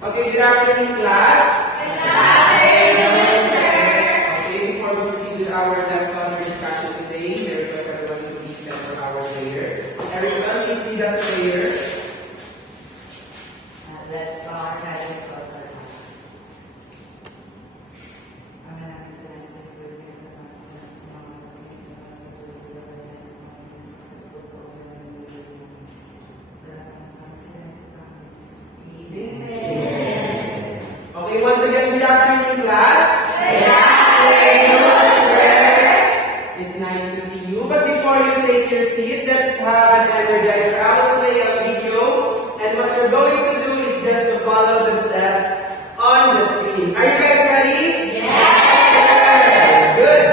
Okay, good afternoon, class. Good afternoon, sir. Okay, before we proceed with our lesson or discussion today, we request everyone to please stand for our prayer. Everyone, please lead us in prayer. Let's bow our heads and close our eyes. Ama namin sa langit na ibigay sa mga Okay, once again, good afternoon, class. Good afternoon, sir. It's nice to see you. But before you take your seat, let's have an energizer. I will play a video, and what you're going to do is just to follow the steps on the screen. Are you guys ready? Yes, sir. Good.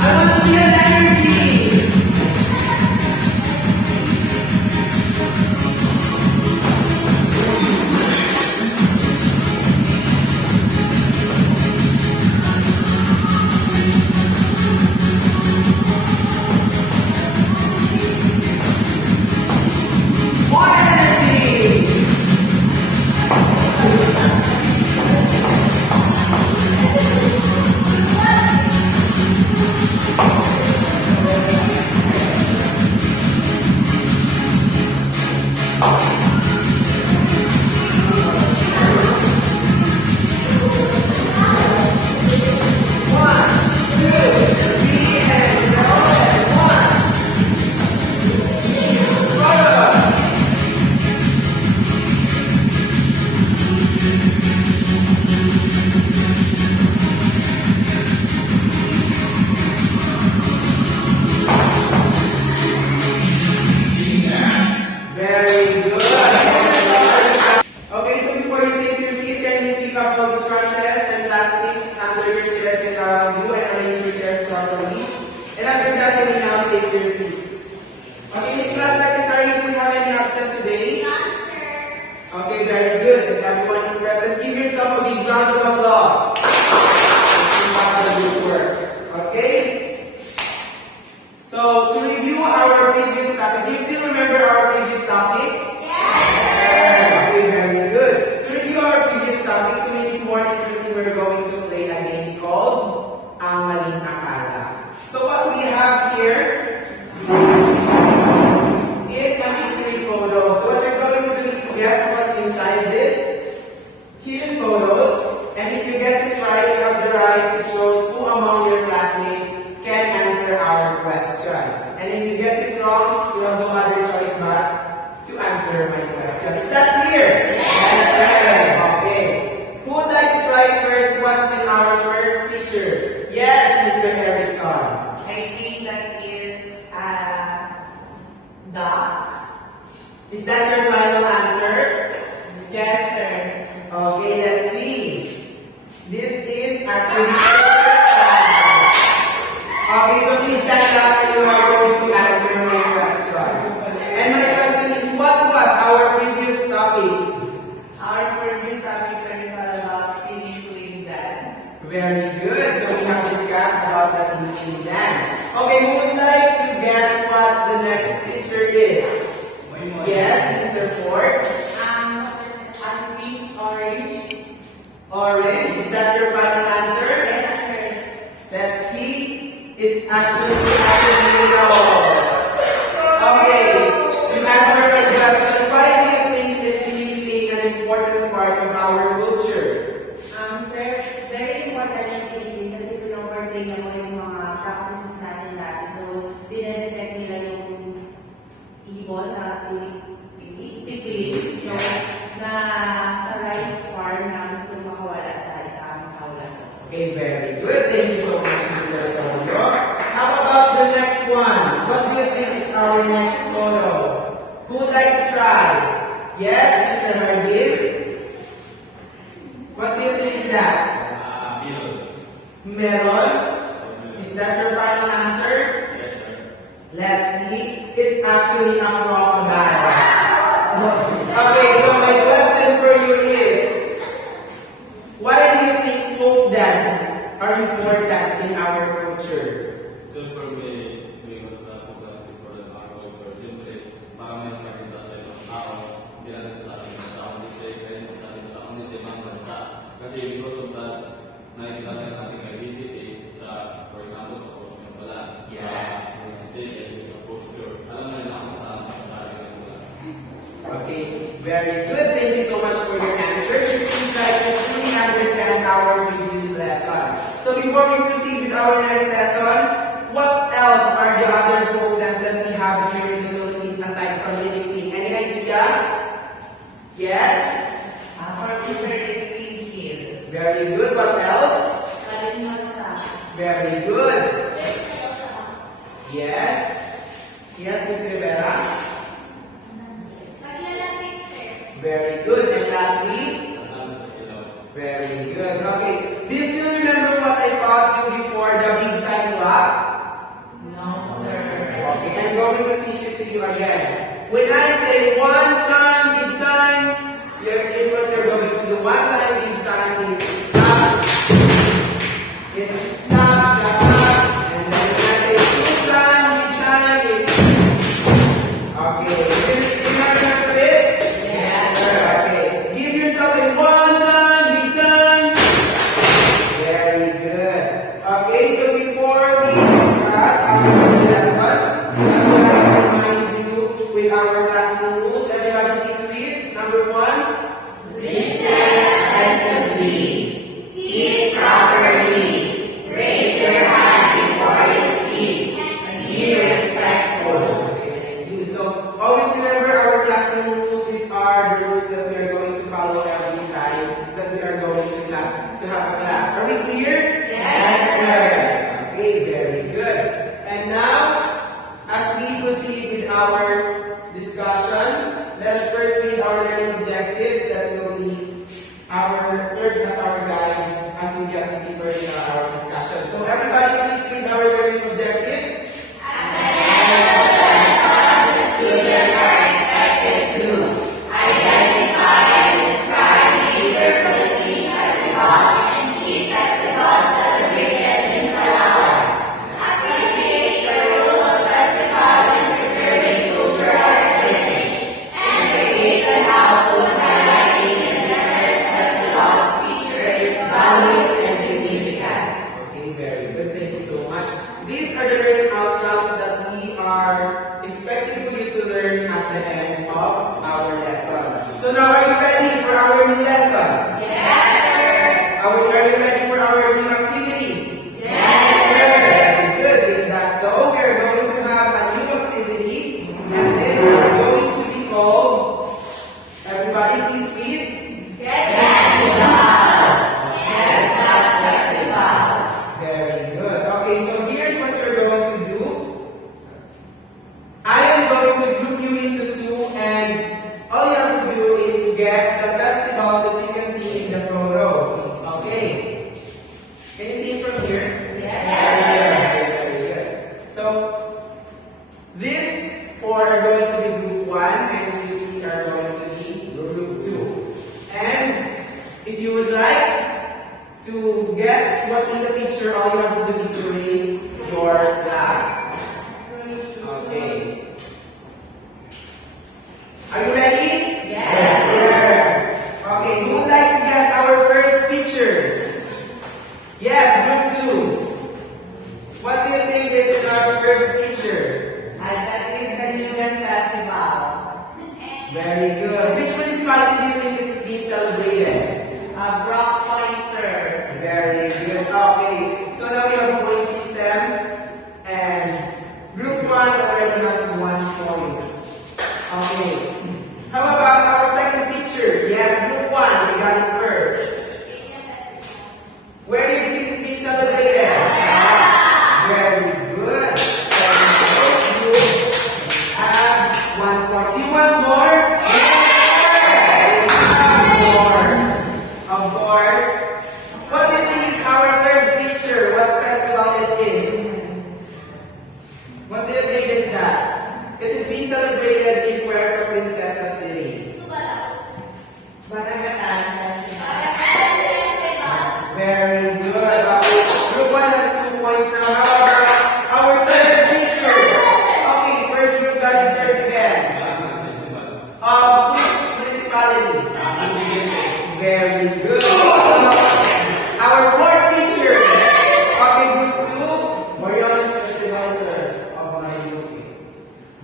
I want to see an energy. More energy. One, two, three, and go. And one. Follow. Very good. Okay, so before you take your seat, can you pick up all the trashes and plastics under your chairs and around you and arrange your chairs properly? And after that, you will now take your seats. Okay, Miss Class Secretary, do we have any absent today? Okay, very good. If everyone is present, give yourself a big round of applause. You have done good work. Okay? So, to review our previous topic, do you still remember our previous topic? Okay, very good. To review our previous topic, to make it more interesting, we're going to play a game called Ang Maling Akala. So, what we have here is a mystery photo. So, what you're going to do is to guess what's inside this hidden photos. And if you guess it right, you have the right to choose who among your classmates can answer our question. And if you guess it wrong, you have no other choice but to answer my question. Is that clear? Yes, sir. Okay. Who would like to try first? What's in our first picture? Yes, Mr. Erickson. I think that is duck. Is that your final answer? Yes, sir. Okay, let's see. This is actually okay, so please stand up and you are going to answer my question. And my question is, what was our previous topic? Our previous topic, sir, is all about Philippine dance. Very good. So we have discussed about the Philippine dance. Okay, who would like to guess what the next picture is? Yes, Mr. Ford. I think orange. Orange. Is that your final answer? Yes, sir. Let's see. It's actually a tomato. Okay. You answered my question. Why do you think is Philippine an important part of our culture? Sir, very important yung Philippine kasi pinoportray niya mo yung mga practices natin dati. So, dinedetect nila yung ibon na pipili. So, na sa rice farm na gusto makawala sa isang hawlan. Okay, very good. Thank you so much, Mr. Sandro. How about the next one? What do you think is our next photo? Who would like to try? Yes, Mr. Harbin? What do you think is that? Melon? Is that your final answer? Yes, sir. Let's see. It's actually a crocodile. Okay, so my question for you is, why do you think folk dance are important in our culture? Siyempre may mas na importante po rin ang culture. Siyempre, para may makita sa ibang tao, hindi natin sa ating bansa, hindi sa kayo sa ating bansa, hindi sa ibang bansa. Kasi because of that, nakikita natin ating identity sa, for example, sa costume pala. Yes. Sa stage, sa posture. Alam na nila kung saan sa ating bansa. Okay, very good. Thank you so much for your answers. It seems like you truly understand our previous lesson. So before we proceed with our next lesson, what else are the other programs that we have here in the Philippines aside from Living Pink? Any idea? Yes? For Mr. Christine Hill. Very good. What else? Kalimasa. Very good. Yes? Yes, Ms. Rivera? Very good. And lastly? Very good. Okay. Do you still remember what I taught you before the big time clock? No, sir. Okay, I'm going to teach it to you again. When I say one time, big time, here's what you're going to do. One time, big time is tap. It's tap, tap, tap. And then when I say two time, big time, it's okay. You remember it? Yes, Okay. Give yourself a one time, big time. Very good. Okay, so before we discuss our lesson, I'm going to remind you with our classroom rules. Everybody please read. Number 1. Listen attentively. Sit properly. Raise your hand before you speak. Be respectful. Okay, thank you. So always remember our classroom rules. These are the rules that we are going to follow every time that we are going to class to have a class. Are we clear? Yes, sir. Okay, very good. And now, as we proceed with our discussion, let us first read our learning objectives that will be serves as our guide as we get deeper in our discussion. So everybody please read our learning objectives. Okay, very good. Thank you so much. These are the learning outcomes that we are expecting for you to learn at the end of our lesson. So now, are you ready for our new lesson? Yes, sir. Are you ready for our new activities? Yes, sir. Very good. If that's so, we are going to have a new activity, and this is going to be called. Everybody, please read. Very good. Okay, so here's what you're going to do. I am going to group you into two, and all you have to do is guess the festival that you can see in the photos. Okay. Can you see it from here? Yes, Very good. So, these four are going to be group 1, and you three are going to be group 2. And if you would like to guess what's in the picture, all you have to do is to raise your flag. Okay. Are you ready? Yes, sir. Okay, who would like to guess our first picture? Yes, group 2. What do you think is in our first picture? That is the New Year Festival. Very good. Which municipality do you think is being celebrated? Brock Point, sir. Very good. Okay. So now we have a point system, and group 1 already has 1 point. Okay. How about our second picture? Yes, group 1. We got it first. Where do you think it's being celebrated? Very good. And you have 1 point. Do you want more? More. Of course. What do you think is our third picture?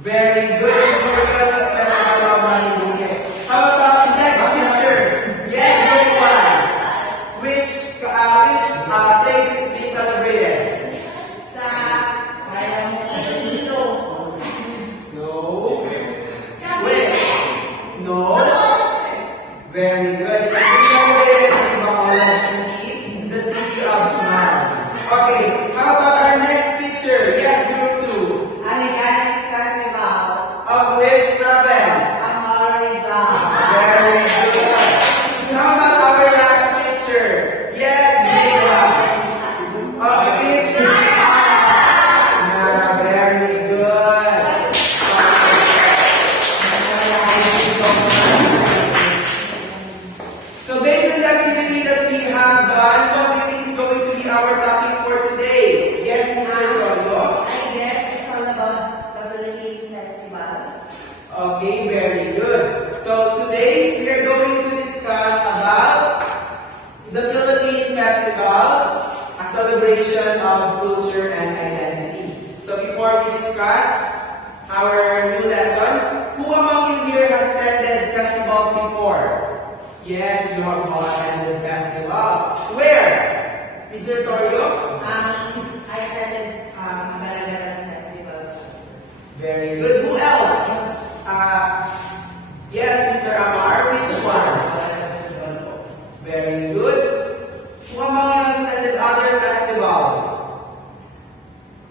Very good. So we're going to specify how many we get. How about next picture? Yes, good one. Which place is being celebrated? Sa parang dito. No. Wait. No. Very good. It's being celebrated in Bacolod City, the city of smiles. Okay. How about our next picture? Yes, group 2. Aligaris Festival. Of which province? Amaro Rizal. Very good. How about our last picture? Yes, Libra. Of which? Yeah, very good. So based on the activity that we have done, what do you think is going to be our topic for today? Yes, Mr. Sondo. I guess it's all about the Philippine Festival. Okay, very good. So today we are going to discuss about the Philippine festivals, a celebration of culture and identity. So before we discuss our new lesson, who among you here has attended festivals before? Yes, you have all attended festivals. Where? Mr. Sorio? I attended Barangay Festival. Very good. Who else? Yes, Mr. Amar. Which one? Very good. Who among you has attended other festivals?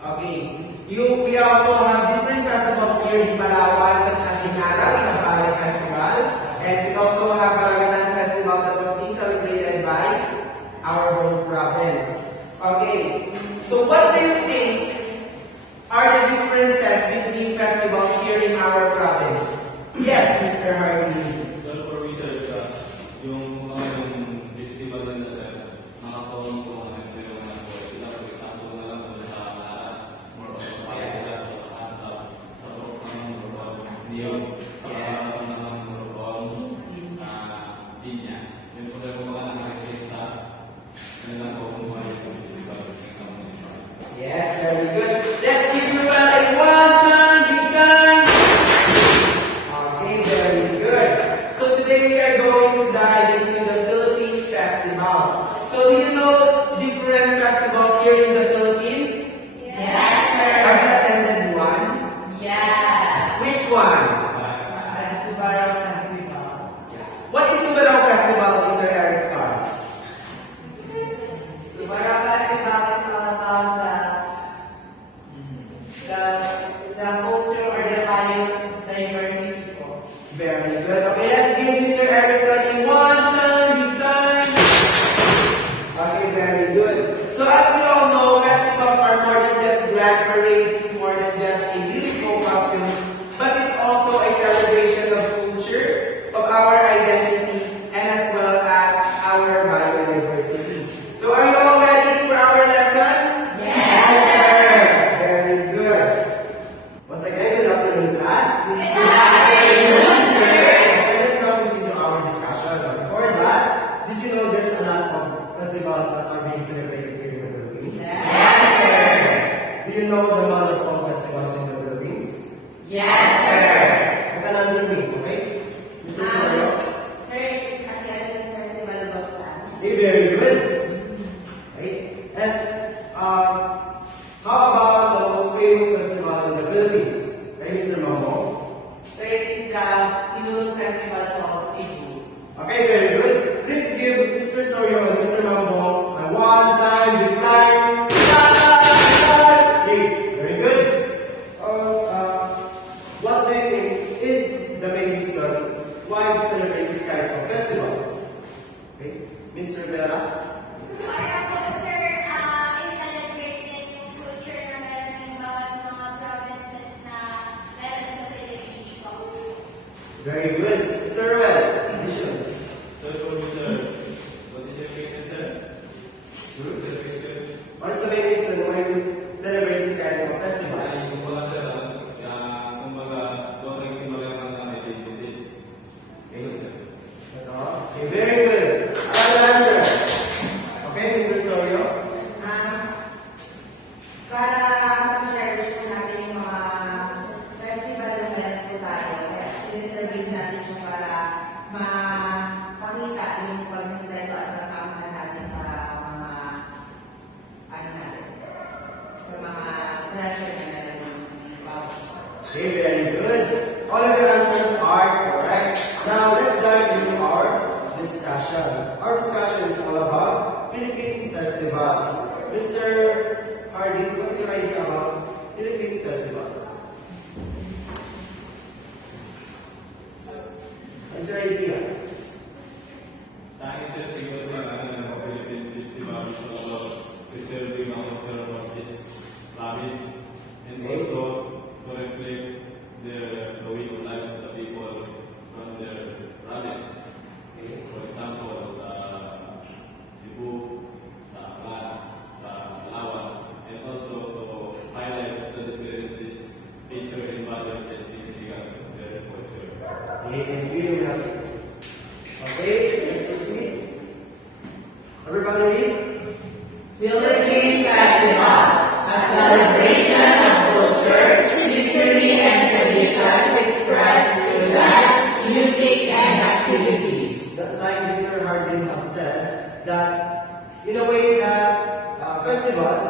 Okay. We also have different festivals here in Palawan, such as Inara, we have Balay Festival, and we also have Barangay Festival that was being celebrated by our home province. Okay. So what do you think are the differences between festivals here in our province? Yes, Mr. Harvey. So for research, yung mga yung festival na sa nakatulong ko mga pero na po sila for example na lang sa more of Niyog, sa Morobon, Pinya. Yung po yung mga nakakita sa kanilang pagmumay ng festival ng municipal. Yes, very good. Let's give you a one time, big time. Okay, very good. So today we are going to dive into the Philippine festivals. So do you know different festivals here in the Philippines? Yes, sir. Have you attended one? Yeah. Which one? Subarao Festival. What is Subarao Festival, Mr. Erickson? Subarao Festival is all about the culture or the biodiversity po. Very good. Okay, let's give Mr. Erickson a one time, big time. Okay, very good. So as we all know, festivals are more than just grand parades, it's more than just a beautiful costume, but it's also a celebration of culture, of our identity, and as well as our biodiversity. So are you all ready for our lesson? Yes, sir. Very good. Once again, good afternoon, class. Good afternoon, sir. Okay, let's now proceed to our discussion. Before that, did you know there's a lot of festivals that are being celebrated here in the Philippines? Yes, sir. Do you know the amount of all festivals in the Philippines? Yes, sir. You can answer me, okay? Mr. Sorio? Sir, it's Atlantic Festival about that. Okay, very good. Right? And how about the most famous festival in the Philippines? Okay, Mr. Mambo? So it is the Sinulog Festival of Cebu. Okay, very good. Please give Mr. Sorio and Mr. Mambo a one time, big time. Okay, very good. What do you think is the main reason why we celebrate this kind of festival? Okay, Mr. Vera? Para po, sir, i-celebrate din yung culture na meron ng bawat mga provinces na meron sa Philippines po. Very good. Mr. Ruel, addition. So for research, what is your question, sir? Good, sir. What is the main reason why we celebrate this kind of festival? Ay, kumbaga sir, kumbaga, doon nagsimula ang identity. Okay, that's all. Okay, very good. Another answer. Okay, Mr. Sorio. Para ma-share po natin yung mga festival treasure and melody. Wow. Okay, very good. All of your answers are correct. Now let's dive into our discussion. Our discussion is all about Philippine festivals. Mr. Hardy, what's your idea about Philippine festivals? What's your idea? Sa akin sir, siguro yung Philippine Festival is all about preserving our culture of its province and also to reflect the way of life of the people from their province. For example, sa Cebu, sa Aklan, sa Palawan, and also to highlight the differences, feature in values and significance of their culture. Okay, thank you. Okay, let's proceed. Everybody read. Philippine Festival, a celebration of culture, history, and tradition expressed through dance, music, and activities. Just like Mr. Hardin have said, that in a way that festivals,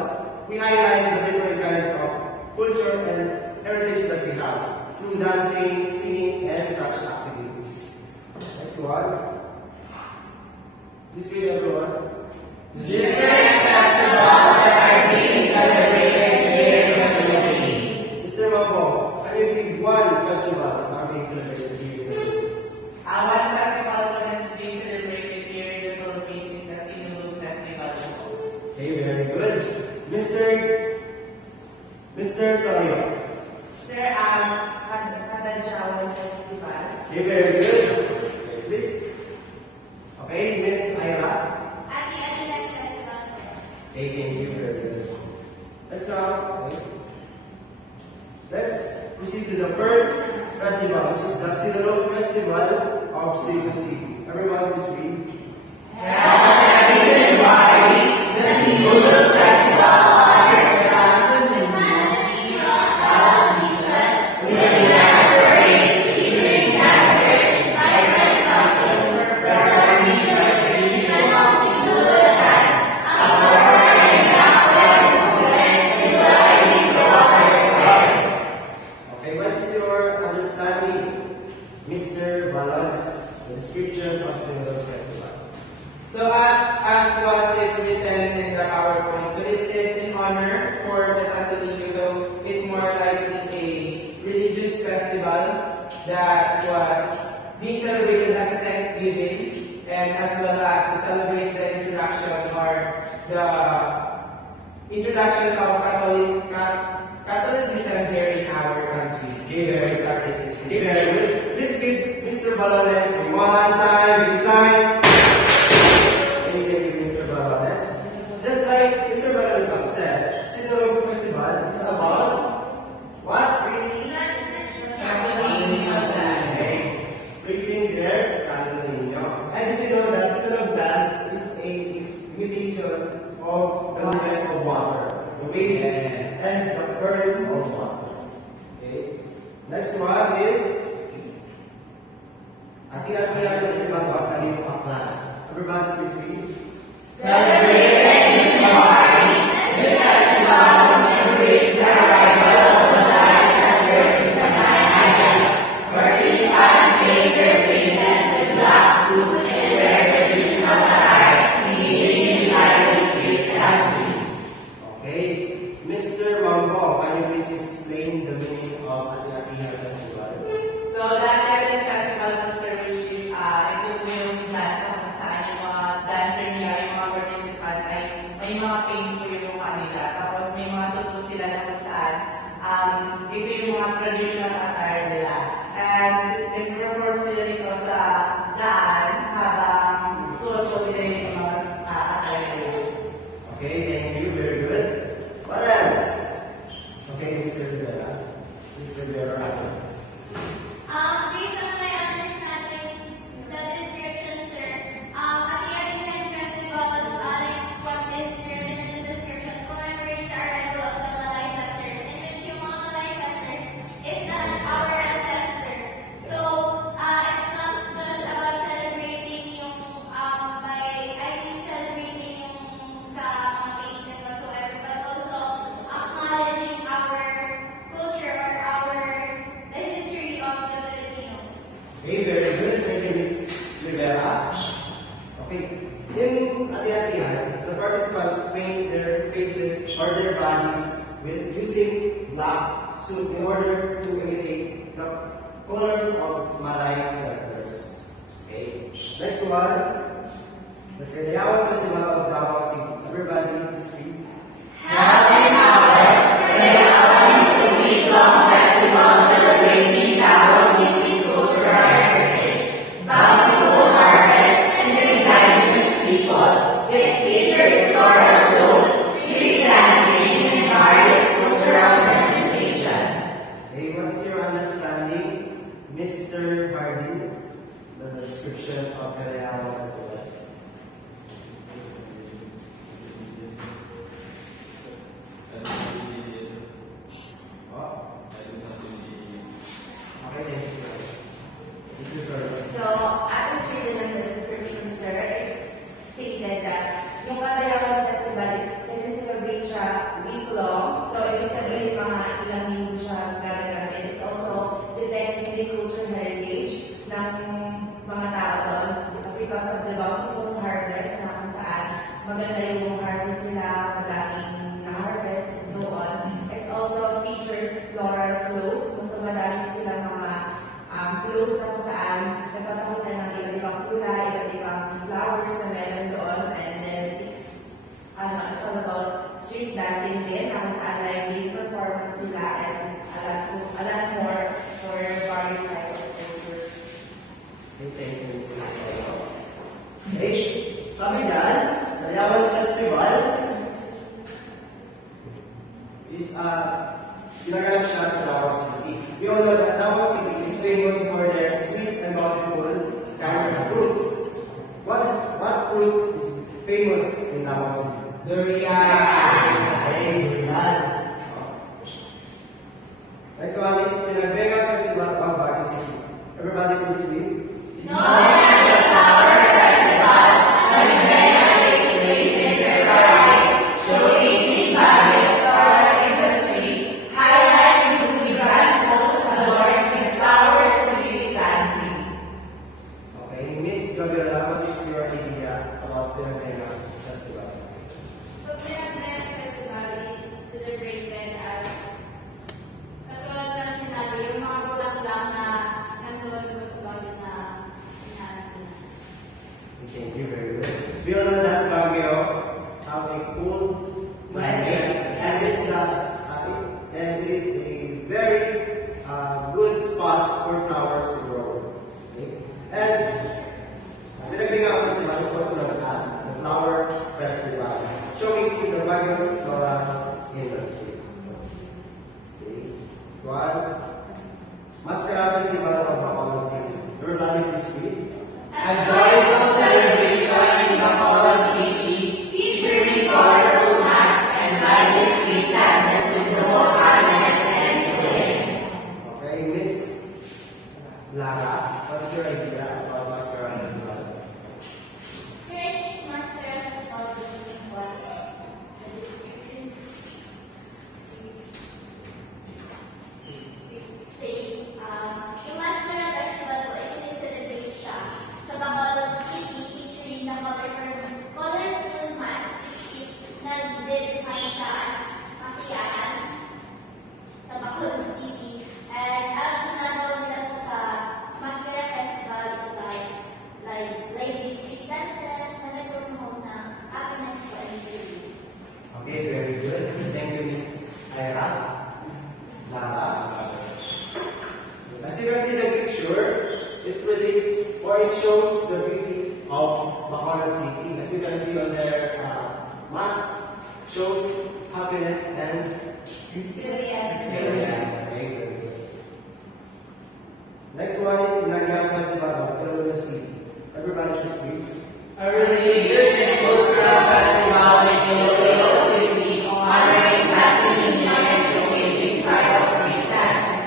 we highlight the different kinds of culture and heritage that we have through dancing, singing, and such activities. Next one. Please read everyone. Different festivals that are being celebrated here in the Philippines. Mr. Mambo, can you read one festival that are being celebrated here in the Philippines? One festival that is being celebrated here in the Philippines is the Sinulog Festival. Okay, very good. Mr. Sorio. Sir, Kadansiawan Festival. Okay, very good. Okay, please. Okay, Miss Ira. Ati-Atilan Festival, sir. Okay, thank you, very good. Let's now, okay. Let's proceed to the first festival, which is the Sinulog Festival of Cebu City. Everyone, please read. The Sinulog Festival honors the Santo Niño, Jesus, with a grand parade featuring dancers, vibrant costumes, performing the traditional Sinulog dance, a form and backward movement symbolizing the water ride. Okay, what's your understanding, Mr. Balones, the description of Sinulog Festival? So as what is written in the PowerPoint, so it is in honor for the Santo Niño. So it's more likely a religious festival that was being celebrated as a Thanksgiving and as well as to celebrate the introduction of Catholicism here in our country. Okay, very Started in Okay, very good. Please give Mr. Balones one time, big time. Thank you, Mr. Balones. Just like Mr. Balones have said, Sinulog Festival is about what? Okay. Praising their Santo Niño. And did you know that Sinulog dance is a imitation of the movement of water, the waves and the current of water. Okay. Next one is Ati-Atian Festival of Kalino Aklan. Everybody please read. Celebrated in January, this festival commemorates the arrival of the Light Settlers in the Island, participants paint their faces with black suit and wear traditional attire, engaging in lively street dancing. Okay. Mr. Mambo, can you please explain the meaning of Ati-Atian Festival? So, that Asian Festival of Service is, ito po yung dance na kung saan yung mga dancer nila, yung mga participant ay may mga paint po yung kanila. Tapos may mga suit po sila na kung saan ito yung mga traditional attire nila. And nag-perform sila rito sa daan habang suot po nila yung mga attire nila. Okay, thank you. Very good. What else? Okay, Mr. Rivera. Mr. Rivera. Based on my understanding, the description, sir, Ati-Atilan Festival, like what is written in the description, commemorates the arrival of the Malay settlers, in which yung mga Malay settlers is our ancestor. So, it's not just about celebrating yung, celebrating yung sa mga or their bodies with using black suit in order to imitate the colors of Malay settlers. Okay. Next one, the Kadayawan Festival of Davao City. Everybody, please read. Happy Harvest! Kadayawan is a week-long festival celebrating Davao City's cultural heritage, bountiful harvest, and the indigenous people. It features floral clothes, street dancing, and various cultural presentations. Okay, what is your understanding, Mr. Hardy, the description of Kadayawan Festival? Oh, okay, thank you. Mr. Sir. So, at the street in the description, sir, it stated that yung Kadayawan Festival is celebrate siya week-long. So, ibig sabihin mga ilang linggo siya gagawin. It's also depending the cultural heritage ng mga tao doon because of the bountiful harvest na kung saan maganda yung harvest nila, madaming na-harvest and so on. It also features floral flows. So, madami silang mga flows na kung saan nagpapakita ng iba't ibang sula, iba't ibang flowers na meron doon. And then, it's all about street dancing din, na kung saan lively performance sila and a lot more for various types of cultures. Okay, thank you, Mr. Sir. Okay, sabi dyan, Kadayawan Festival is ginaganap siya sa Davao City. We all know that Davao City is famous for their sweet and bountiful kinds of fruits. What fruit is famous in Davao City? Durian! Ay, durian. Next one is Pinagbenga Festival of Baguio City. Everybody please read. Showcasing various floral industry, highlights including grand poles adorned with flowers and street dancing. Okay, Miss Gabriela, what is your idea about Pinagbenga Festival? So Pinagbenga Festival is celebrated as katulad ng sinabi, yung mga bulaklak na nandun ko sa bagay na hinahanap nila. Thank you very good. We all know that Baguio have a cool climate, and it is a very good spot for flowers to grow. Okay? And Pinagbenga Festival is also known as the Flower Festival, showcasing the Baguio's floral industry. Okay. Next one, Mascara Festival of Bacolod City. Everybody please read. A joyful celebration in Bacolod City, featuring colorful masks and lively street dances with the most harmonious and swing. Okay, Miss Lara, what is your idea about Mascara Festival? Sir, I think Mascara Festival is simple. The descriptions state, yung Mascara Festival po is sineselebrate siya sa Bacolod City, featuring the colorful mask, which is na-define siya as kasiyahan sa Bacolod City. And ang ginagawa nila po sa Mascara Festival is like ladies street dances na nag-promote ng happiness for individuals. Okay, very good. Thank you, Miss Ira. Lara. As you can see the picture, it predicts or it shows the beauty of Bacolod City. As you can see on their masks, shows happiness and Experience. experience. Okay, very good. Next one is the Nagam Festival of Iloilo City. Everybody just read. A religious and cultural festival in Iloilo City honoring Santo Niño and showcasing tribal street dance.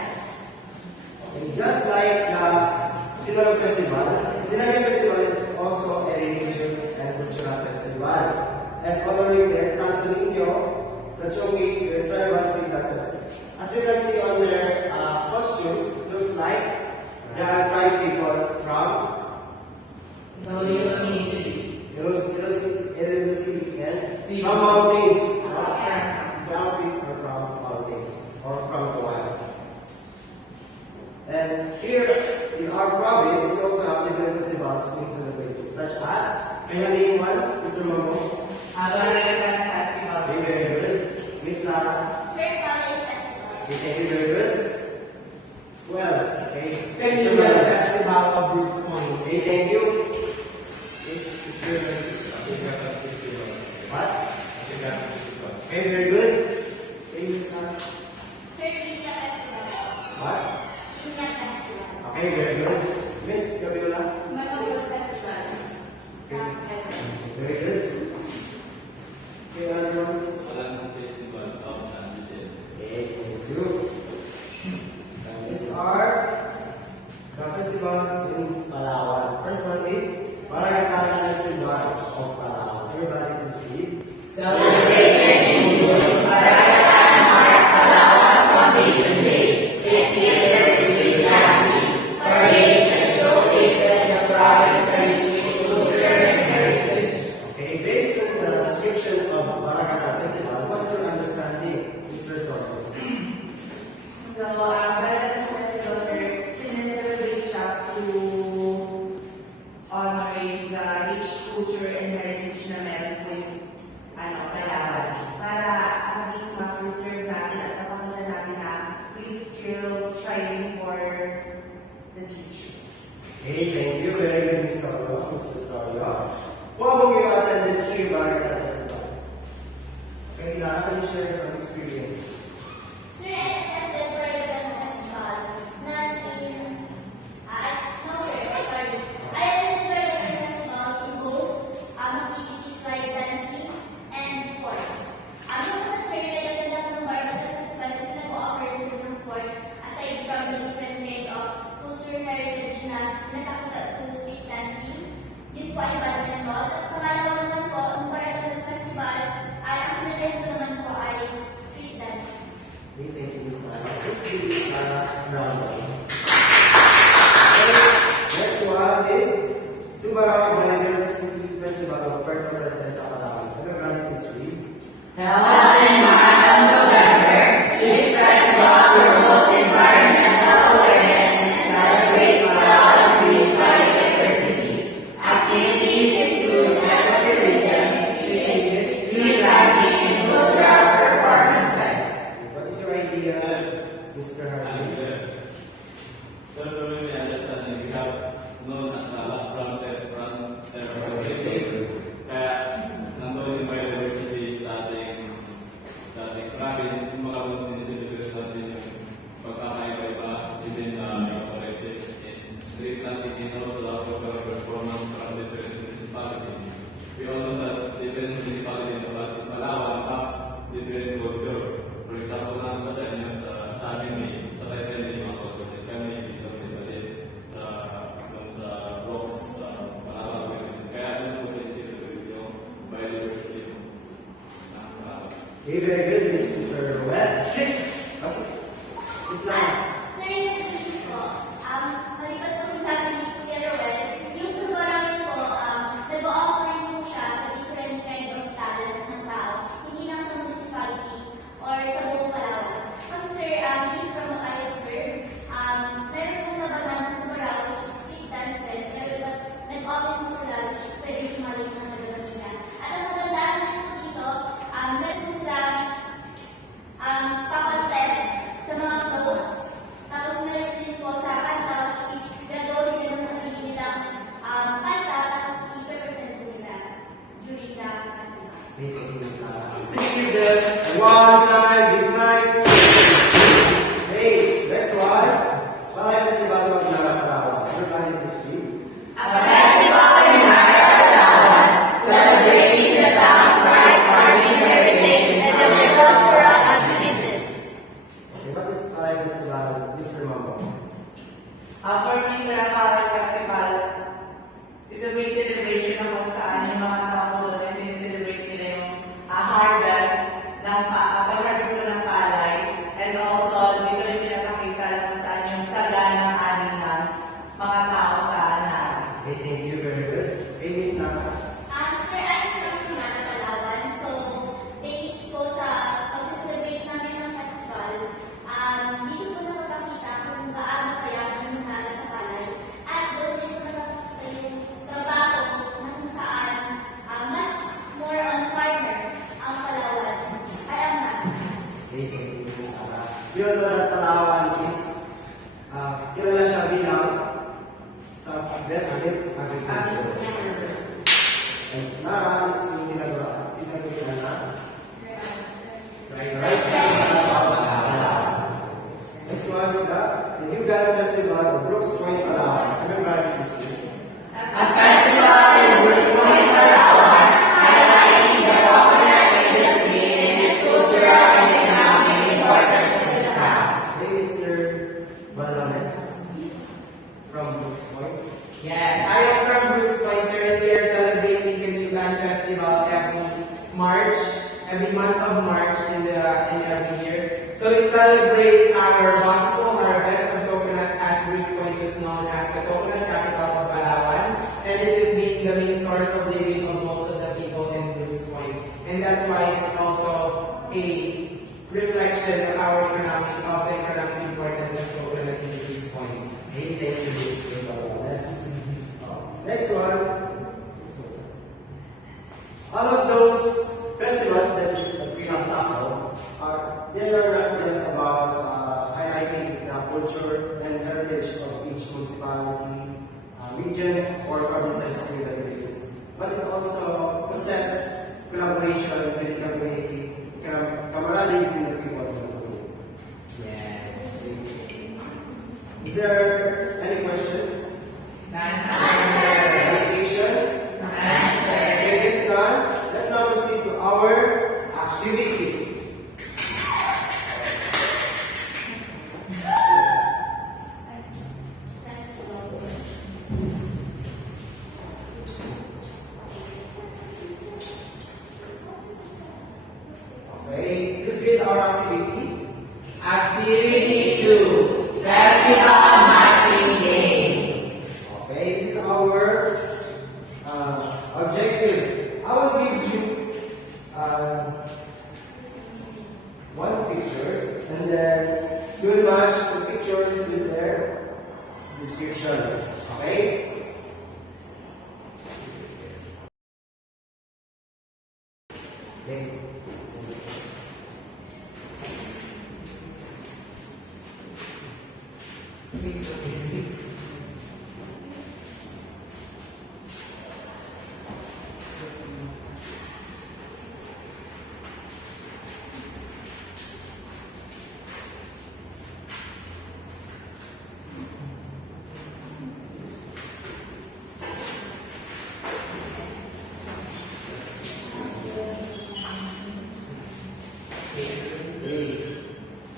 Okay, just like the Silog Festival, the Nagam Festival is also a religious and cultural festival. And honoring their Santo Niño that showcase their tribal street dances. As you can see on their costumes, it looks like there are 5 people from Iloilo City. Iloilo City and from Mount Sarah? Sir, College Festival. Okay, thank you, very good. Who else? Okay. Penguin Festival of Bruce Point. Okay, thank you. Okay, Mr. What? Okay, very good. Okay, Miss Sarah. Sir, Villa Festival. What? Villa Festival. Okay, very good. Miss Camila. Manolo Festival. Very good. Okay, everyone. Wala nang festival sa San Vicente. Okay, thank you. These are the festivals in Palawan. First one is Barangay Festival of Palawan. Everybody please read. Celebrated June, Barangay Mars Palawan Foundation Day. It features street dancing, parades, and showcases the province's rich culture and heritage. Okay, based on the description of Barangay Festival, what is your understanding, Mr. Soto? So, Barangay Festival, sir, sinaselebrate siya to honoring the rich culture and heritage na meron po yung Palawan. Para at least ma-preserve natin at napakita natin na we still striving for the future. Okay, thank you. Very good, Ms. Soto, Mr. Soto. Who among you attended here Barangay Festival? Okay, can you share some experience? Sir, I attended Barangay Festival. Not in... no, sir. Sorry. I attended Barangay Festivals in both activities like dancing and sports. Yung mga sir, nag-attend ako ng Barangay Festival kasi nag-o-offer din sila ng sports aside from the different kind of culture heritage na nakakita through street dancing. Yun po ay badminton. At pangalawa naman po, ang Barangay Festival ay ang sinalayan ko naman po ay street dancing. Okay, thank you, Ms. Mara. Please give round of applause. Next one is Subarao University Festival of Puerto Princesa, Palawan. Everybody please read. Held in March of November, this festival promotes environmental awareness and celebrates Palawan's rich biodiversity. Activities include ecotourism, fishing, tree planting, and cultural performances. What is your idea, Mr. Harvey? So, we understand that we have known as the last frontier days. Kaya, nandun yung biodiversity sa ating province, yung mga sinisilibrate natin yung pagkakaiba-iba, even coexist in street planting and also the outdoor performance from different municipalities. We all know that different municipalities in Palawan have different culture. For example, sa inyo sa amin may sa Taytay may mga culture din kami, dito may balit sa rocks, sa Palawan. Kaya ano po sinisilibrate yung biodiversity ng Palawan. Okay, very good, Mr. West. Yes! This line. Sir, yung nagiging po, malipat po sa sabi ni Kuya Roel, yung sa Barangay po, nag-o-offer po siya sa different kind of talents ng tao, hindi lang sa municipality or sa buong Palawan. Kasi sir, based from what I observed, meron pong nabangan sa Barangay, which is street dance din, pero nag-open po sila, which is pwede sumali ng nagagamitan. At ang magandaan nito dito, meron po sila pa-contest sa mga floats. Tapos meron din po sa kanta, which is gagawa sila ng sarili nilang kanta, tapos i-represent nila during the festival. Okay, thank you, Ms. Mara. Please give them one side, big side. Hey, next one. Barangay Festival of Palawan. Everybody please read. A festival in Palawan, celebrating the town's rice farming heritage and agricultural achievements. Okay, what is Barangay Festival, Mr. Mambo? For me, sir, ang Barangay Festival is a great celebration na kung saan yung mga tao doon ay sineselebrate nila yung harvest ng pag-harvest ko ng palay, and also dito rin pinapakita kung saan yung saga ng aning ng mga tao sa anak. Okay, thank you, very good. Okay, Ms. Naka. Sir, I'm from Pinana, Palawan. So, based po sa pag-celebrate namin ng festival, dito po napapakita kung gaano kaya ang nangyari sa palay. At doon din po napapakita yung trabaho na kung saan mas they can use. We all know that Palawan is kilala siya bilang sa best gift agriculture. And Nara is yung tinagura na rice Palawan. Next one is the New Garden Festival of Brooks Point, Palawan. Remember this? A festival in Brooks Point, Palawan, highlighting the coconut industry and its cultural and economic importance to the town. Hey, Mr. Balanes from Brooks Point. Yes, I am from Brooks Point, sir, and we are celebrating the New Festival every month of March in every year. So it celebrates our bountiful harvest of coconut, as Brooks Point is known as the coconut capital of Palawan, and it is being the main source of living of most of the people in Brooks Point. And that's why it's also a reflection of the economic importance of coconut in Brooks Point. Hey, thank you, Mr. Balanes. Next one. All of those festivals that we have talked about, they are not just about highlighting the culture and heritage of each municipality, regions, or provinces in the Philippines, but it also possesses collaboration within the community, camaraderie between the people of the community. Is there any questions? Clarifications? Okay, if none, let's now proceed to our activity. Okay, this is our activity. Activity 2, Festival Matching Game. Okay, this is our objective. I will give you one pictures, and then you will match the pictures with their descriptions. Okay? Okay.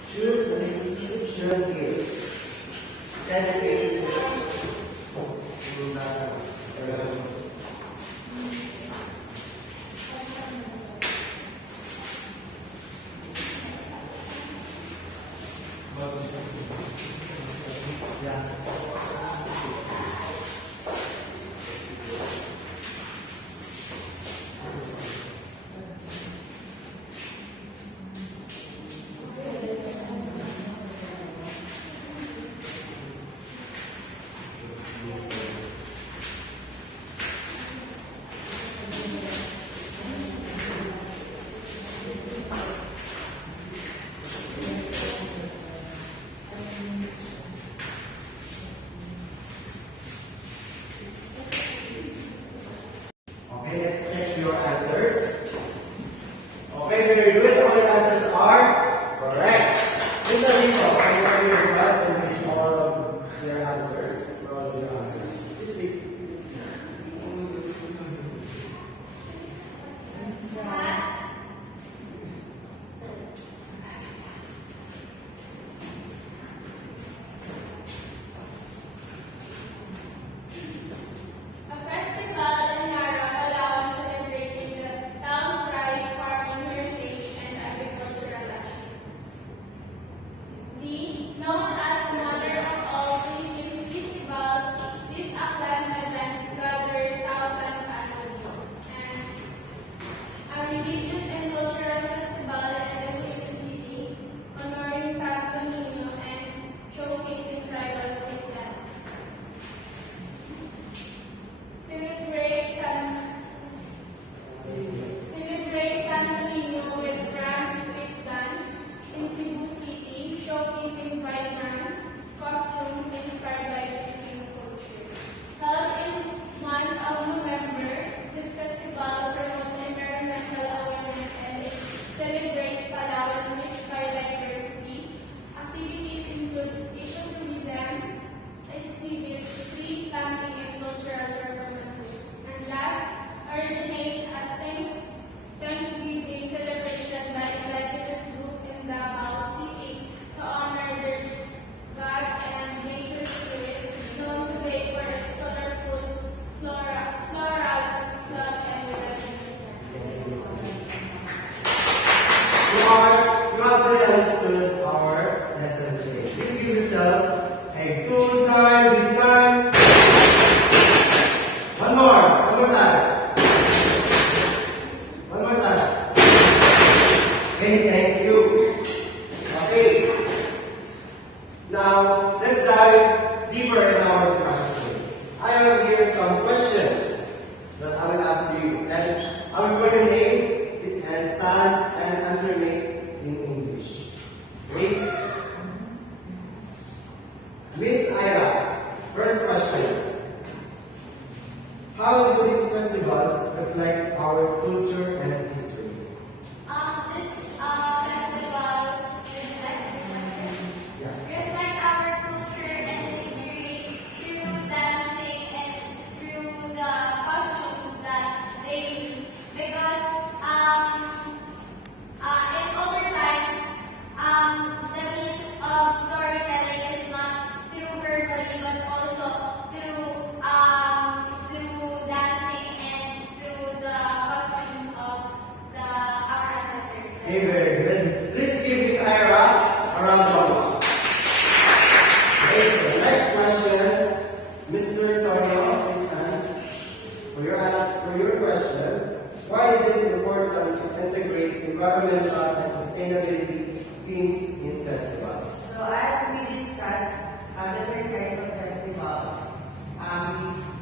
Choose the description here. Then face you have really understood our lesson today. Please give yourself a good time, big time. One more time. One more time. Okay, thank you. Okay. Now, let's dive deeper in our discussion today. I have here some questions that I will ask you, and I will put your name and stand and answer me in English. Okay? Miss Ira, first question. How do these festivals reflect our culture and history? This festival reflect our culture and history through dancing and through the costumes that they use. Because in older times, the means of storytelling is not through verbally but also through dancing and through the costumes of our ancestors. Okay, very good. Please give Miss Ira a round of applause. Okay, the next question, Mr. Sonia, please stand. For your question, why is it important to integrate environmental and sustainability themes in festivals? So as we discussed different kinds of festival,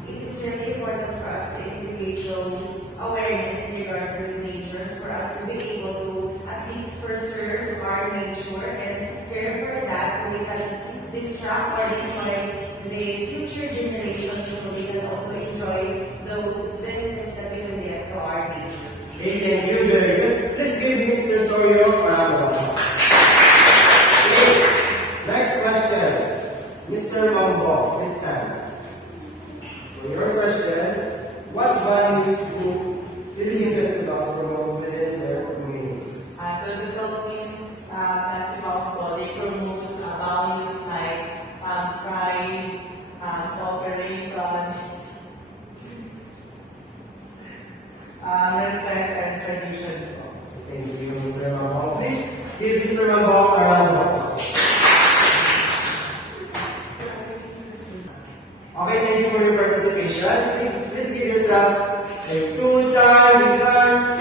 it is really important for us to integrate those awareness in regards to nature for us to be able to at least preserve our nature and care for that so we can distract or destroy the future generations so they can also enjoy those benefits that we can get to our nature. Okay, thank you, very good. Please give Mr. Sorio a round of applause. Okay, next question, Mr. Mambo, please stand. For your question, what values do Philippine festivals promote within their communities? So the Philippines festivals, they promote values like pride, cooperation, respect, and tradition. Thank you, Mr. Mambo. Please give Mr. Mambo a round of applause. Okay, thank you for your participation. Please give yourself a good time, big time.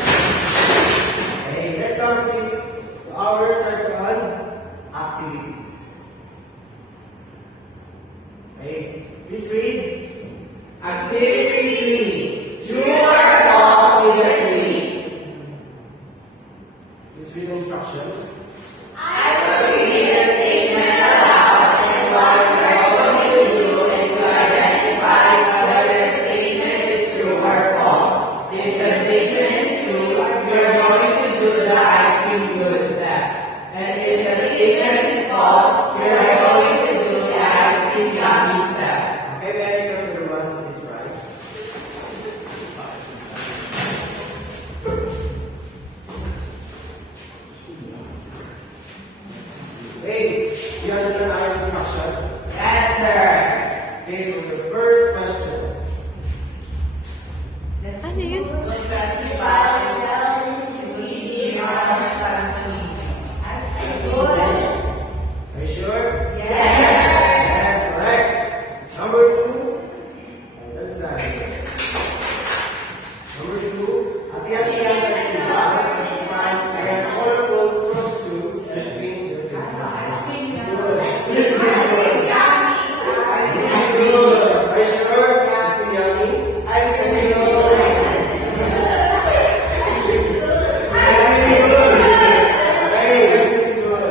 Okay, let's now proceed to our second activity. Okay, please read. Activity 3. True or false with your trees. Please read the instructions. I will read a statement aloud, and what you are going to do is to identify Whether the statement is true or false. If the statement is true, you are going to do the ice cream glue step. And if the statement is false, you are going to do the ice cream yummy step. Okay, Merry Christmas, everyone. Please rise. Hey, you understand our instruction? Yes, sir. Okay, for the first question. Ano yun? The festival is leading our family. Are you sure? Yes. Yes, correct. Number 2. Understand. Number 2. Hati-hatian festival describes their colorful costumes and paint their faces. Good. Are you sure? Ice cream yummy? Ice cream glue. Very good. Okay, very good.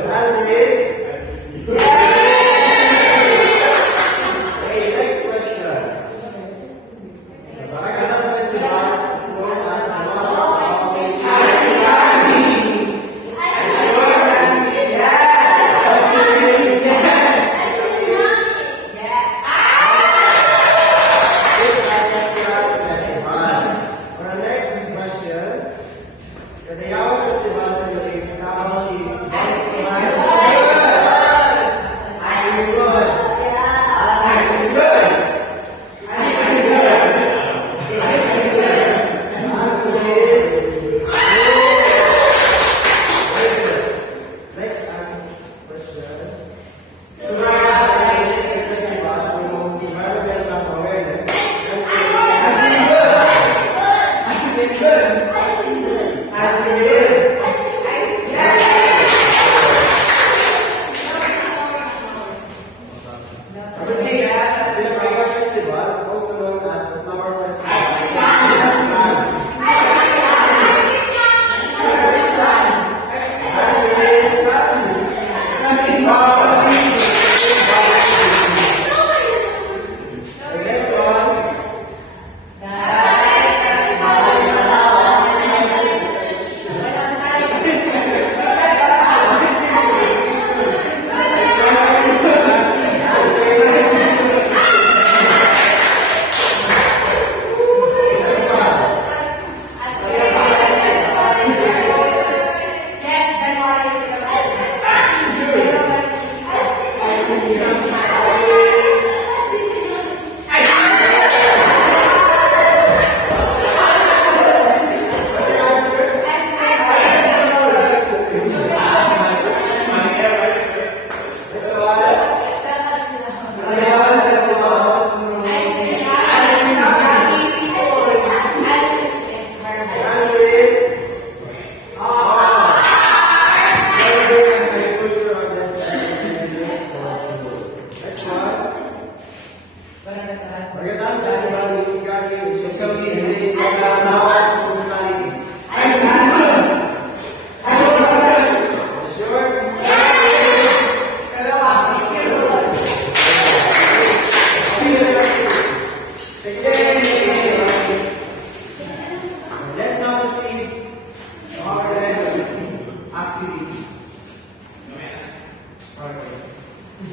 Okay,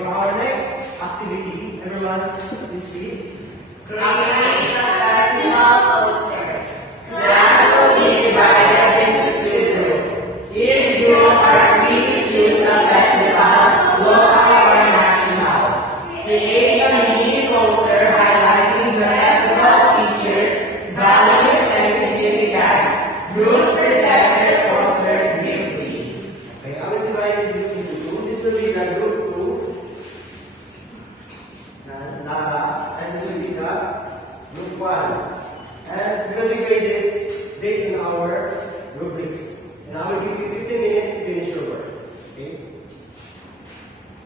for our next activity, everyone, please read. Create a festival poster. Class will be divided into two groups. Each group are free to choose a festival, local or national. Create a mini poster highlighting the festival's features, values, and significance. Groups present their posters briefly. Okay, I will divide it into two. This will be the group 2, Nara, and this will be the group 1. And it will be graded based on our rubrics. And I will give you 15 minutes to finish your work. Okay?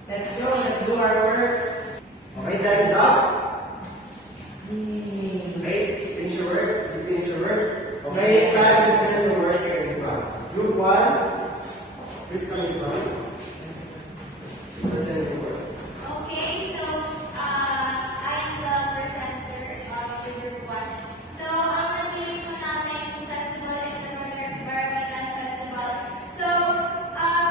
Let's go, let's do our work. Okay, time is up. Okay, finish your work. You finish your work. Okay, it's time to send the work here in front. Group 1, please come in front. Present your work. Okay, so I am the presenter of the group 1. So ang naging po namin festival is the Northern Barangay Festival. So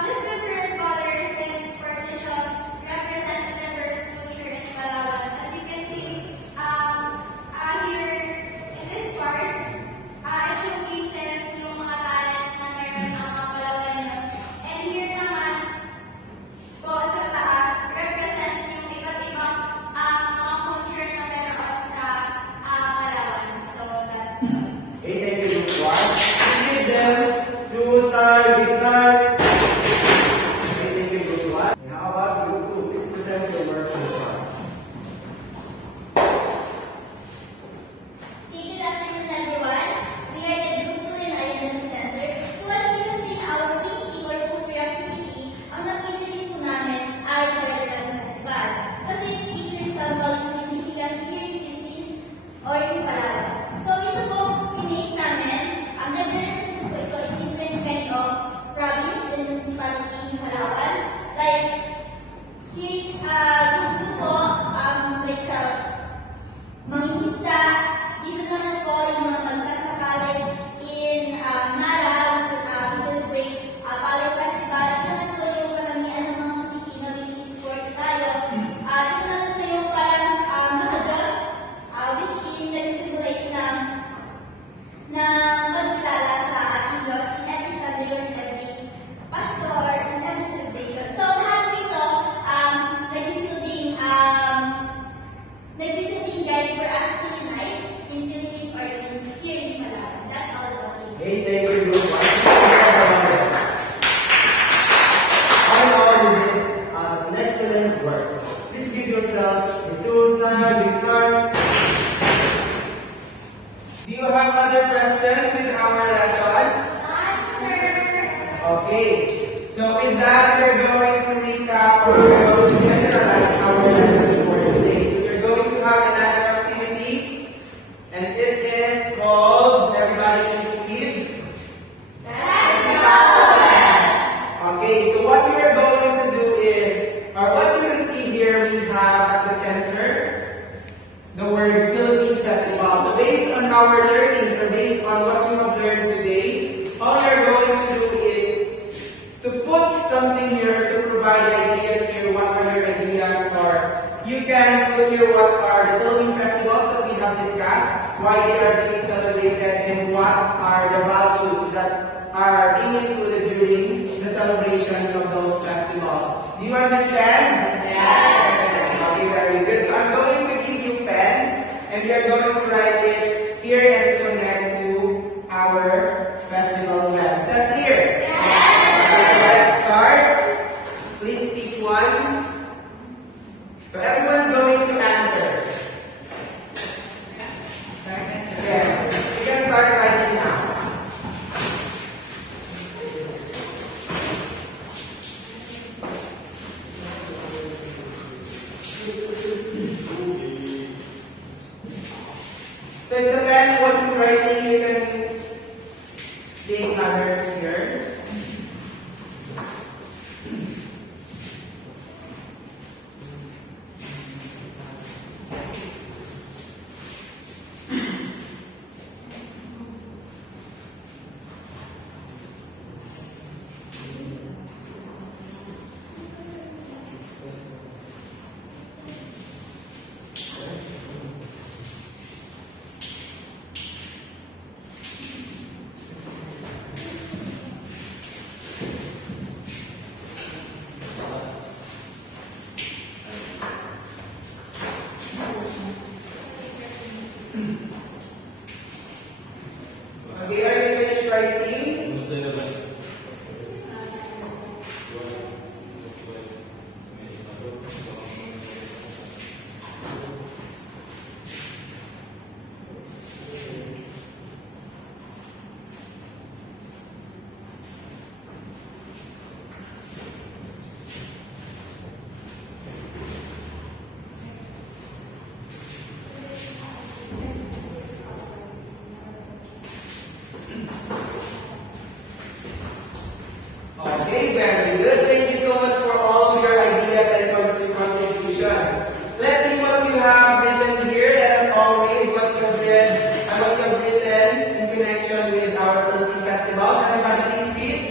these different colors and partitions represent the diverse culture in Palawan. As you can see, here in this part, it showcases yung mga talents na meron ang mga Palawanians. And here naman, po sa taas, represents yung iba't ibang mga culture na meron sa Palawan. So, that's all. Okay, thank you, group 1. Give them 2 time, big time. Okay, thank you, group 1. And how about group 2? Please present your work in front. Good afternoon, everyone. We are the Group 2 in Island Center. So, as you can see, our PE or poster activity, ang napili po namin ay Barangay Festival. Kasi it features some values and significance here in the Philippines or in Palawan. So, ito po, pinake namin, nag-represent po ito in different kind of province and municipality in Palawan. Like, here, Group 2 po, like sa mangingisda, dito naman po yung mga magsasakali in Nara, we celebrate Palay Festival. Ito naman po yung karamihan ng mga Pilipino, which is sport tayo. Ito naman po yung parang mga Diyos, which is nag-symbolize na magkilala sa ating Diyos in every Sunday or in every pastor, in every celebration. So, lahat po ito, nagsisilbing guide for us to unite in Philippines or here in Palawan. That's all about it. Okay, thank you, group 1. All in all, you did an excellent work. Please give yourself a 2 time, big time. Do you have other questions in our lesson? Answer. Okay. So with that, we're going to recap or we're going to generalize our lesson for today. So we're going to have another activity, and it is called, everybody please read. Okay, so what we are going to do is, or what you can see here, we have at the center the word Philippine Festival. So based on our learnings or based on what you have learned today, all you're going to do is to put something here to provide ideas here. What are your ideas? Or you can put here what are the Philippine festivals that we have discussed, why they are being celebrated, and what are the values that are being included during the celebrations of those festivals. Do you understand? Yes. Okay, very good. So I'm going to give you pens, and you're going to write it here and to connect to our festival web. Is that clear? Okay, so let's start. Please pick one. So everyone's going to answer. Yes, you can start writing now. So if the pen wasn't writing, you can take others here. Okay, very good. Thank you so much for all of your ideas and contributions. Let's see what you have written here. Let us all read what you have read and what you have written in connection with our Philippine festivals. Everybody please read.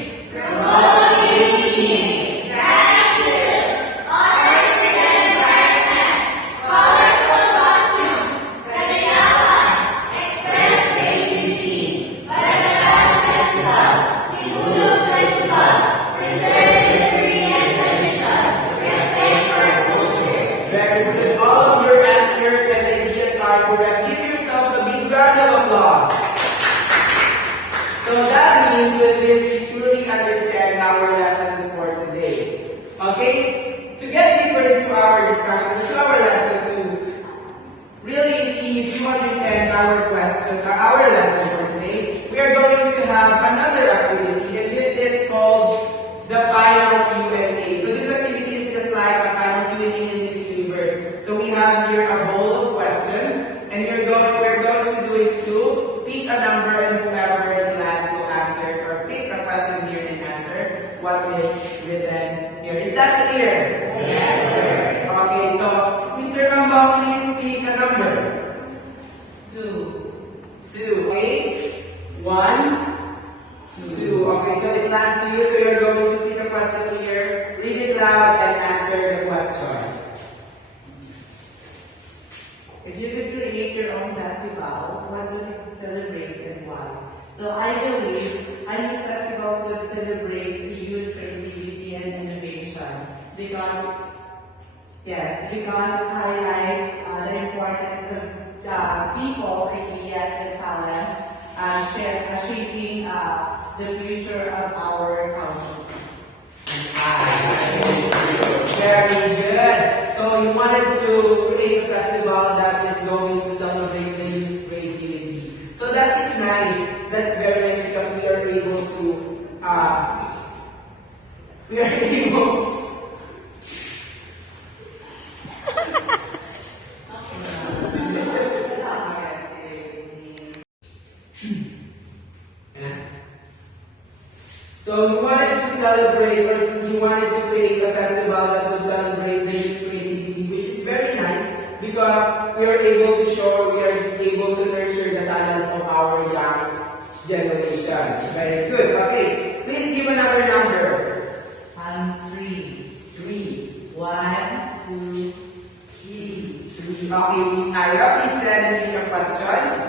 Very good. All of your answers and ideas are correct. Give yourselves a big round of applause. So that means with this, we truly understand our lessons for today. Okay? To get deeper into our discussion, to our lesson, to really see if you understand our question, or our lesson for today, we are going to have another activity, and this is called the final Q&A. So this activity is just like a final Q&A in this universe. So we have here a bowl of questions, and we're going to do is to pick a number, and whoever it lands will answer, or pick a question here and answer what is written here. Is that clear? Yes, sir. Okay, so Mr. Kambang, please pick a number. 2. Okay? 1, 2. Okay, so it lands to you, so you're going to pick a question here, read it loud, and answer the question. If you could create your own festival, what would you celebrate and why? So I believe a new festival could celebrate the youth creativity and innovation because it highlights the importance of people's ideas and talents shaping the future of our culture. Very good. So you wanted to create a festival that is going to celebrate the youth creativity. So that is nice. That's very nice because we are able to So you wanted to celebrate, or you wanted to create a festival that would celebrate the youth creativity, which is very nice because we are able to show, we are able to nurture the talents of our young generations. Very good. Okay, please give another number. 3. 3. 1, 2, 3. Okay, Miss Ira, please stand and pick a question.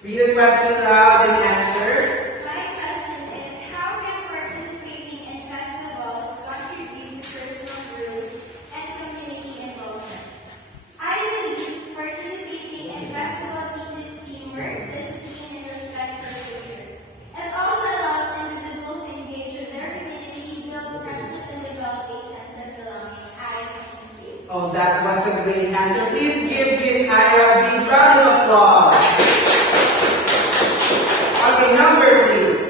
Read the question loud and answer. My question is, how can participating in festivals contribute to personal growth and community involvement? I believe participating in festivals teaches teamwork, discipline, and respect for culture. It also allows individuals to engage with their community, build friendship, and develop a sense of belonging. Thank you. Oh, that was a great answer. Please give Miss Ira a big round of applause. Okay, number please.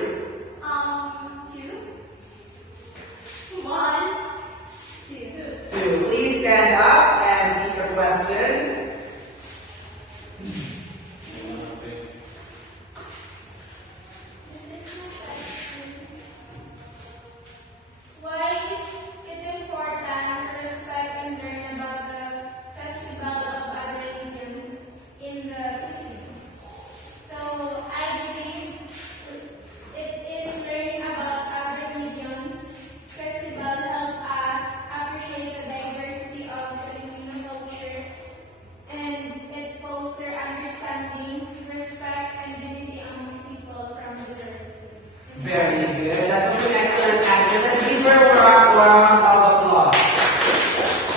2. 1, 2. 2. Please stand up and pick a question. Why is it important to respect and learn about the festival of other religions in the Philippines? So I believe it is learning about other religions. Festival help us appreciate the diversity of Filipino culture, and it fosters understanding, respect, and unity among people from diverse groups. Very good. That was an excellent answer. Let's give her a round of applause.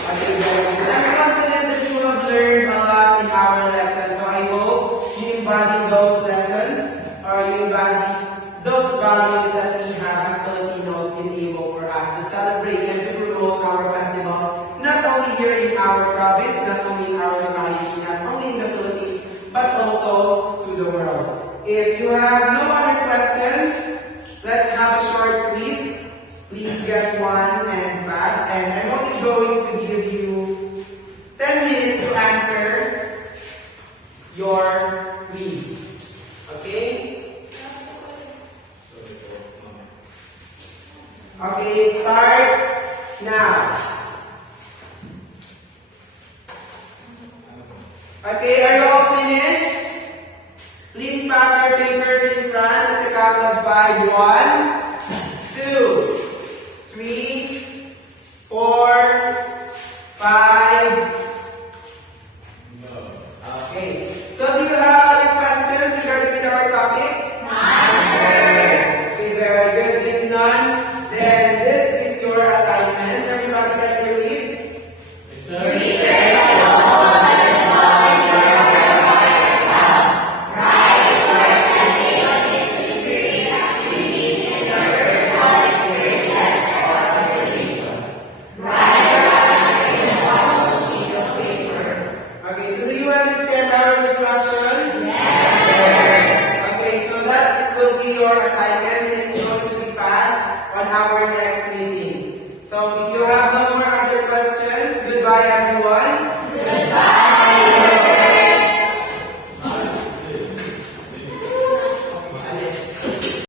Okay, very good. I'm confident that you have learned a lot in our lesson. So I hope you embody those lessons, or you embody those values that we have as Filipinos enable for us to celebrate and to promote our festivals, not only here in our province, not only in our locality, not only in the Philippines, but also to the world. If you have no other questions, let's have a short quiz. Please get one and pass. And I'm only going to give you 10 minutes to answer your quiz. Okay? Okay, it starts now. Okay, are you all finished? Please pass your papers in front at the count of 5. 1,